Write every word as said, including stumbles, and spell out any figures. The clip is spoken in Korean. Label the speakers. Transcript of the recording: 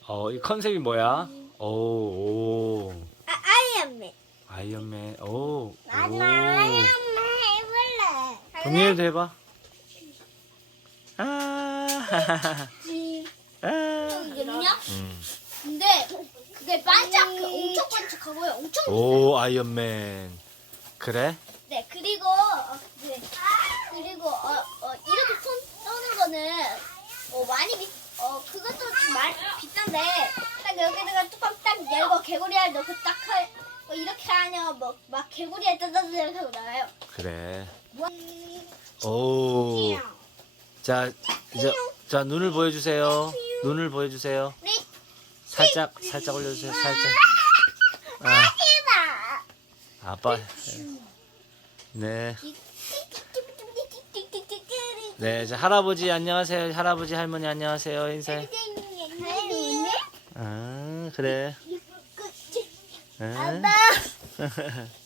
Speaker 1: 어, 이 컨셉이 뭐야? 오, 오.
Speaker 2: 아, 아이언맨.
Speaker 1: 아이언맨. 오,
Speaker 2: 나도
Speaker 1: 오.
Speaker 2: 아이언맨 해볼래.
Speaker 1: 동민이도 해봐. 아, 아.
Speaker 2: 이거는요?
Speaker 1: 음.
Speaker 2: 근데 그게 반짝, 그 엄청 반짝하고요. 엄청
Speaker 1: 오, 아이언맨. 그래?
Speaker 2: 네, 그리고 어, 네. 그리고 어, 어, 이렇게 손 떠는 거는 어, 많이 비, 어 그것도 많이 비싼데 딱 여기다가 뚜껑 딱 열고 개구리알 넣고 딱 할, 어, 이렇게 하면 뭐 막 개구리알 따다다닥 하고 나와요.
Speaker 1: 그래.
Speaker 2: 뭐,
Speaker 1: 오. 자, 이제 자 눈을 보여주세요. 눈을 보여주세요.
Speaker 2: 네.
Speaker 1: 살짝, 살짝 올려주세요. 살짝. 아,
Speaker 2: 해봐.
Speaker 1: 아빠. 네. 네, 이제 할아버지 안녕하세요. 할아버지 할머니 안녕하세요. 인사해. 아, 그래. 아.
Speaker 2: 아빠.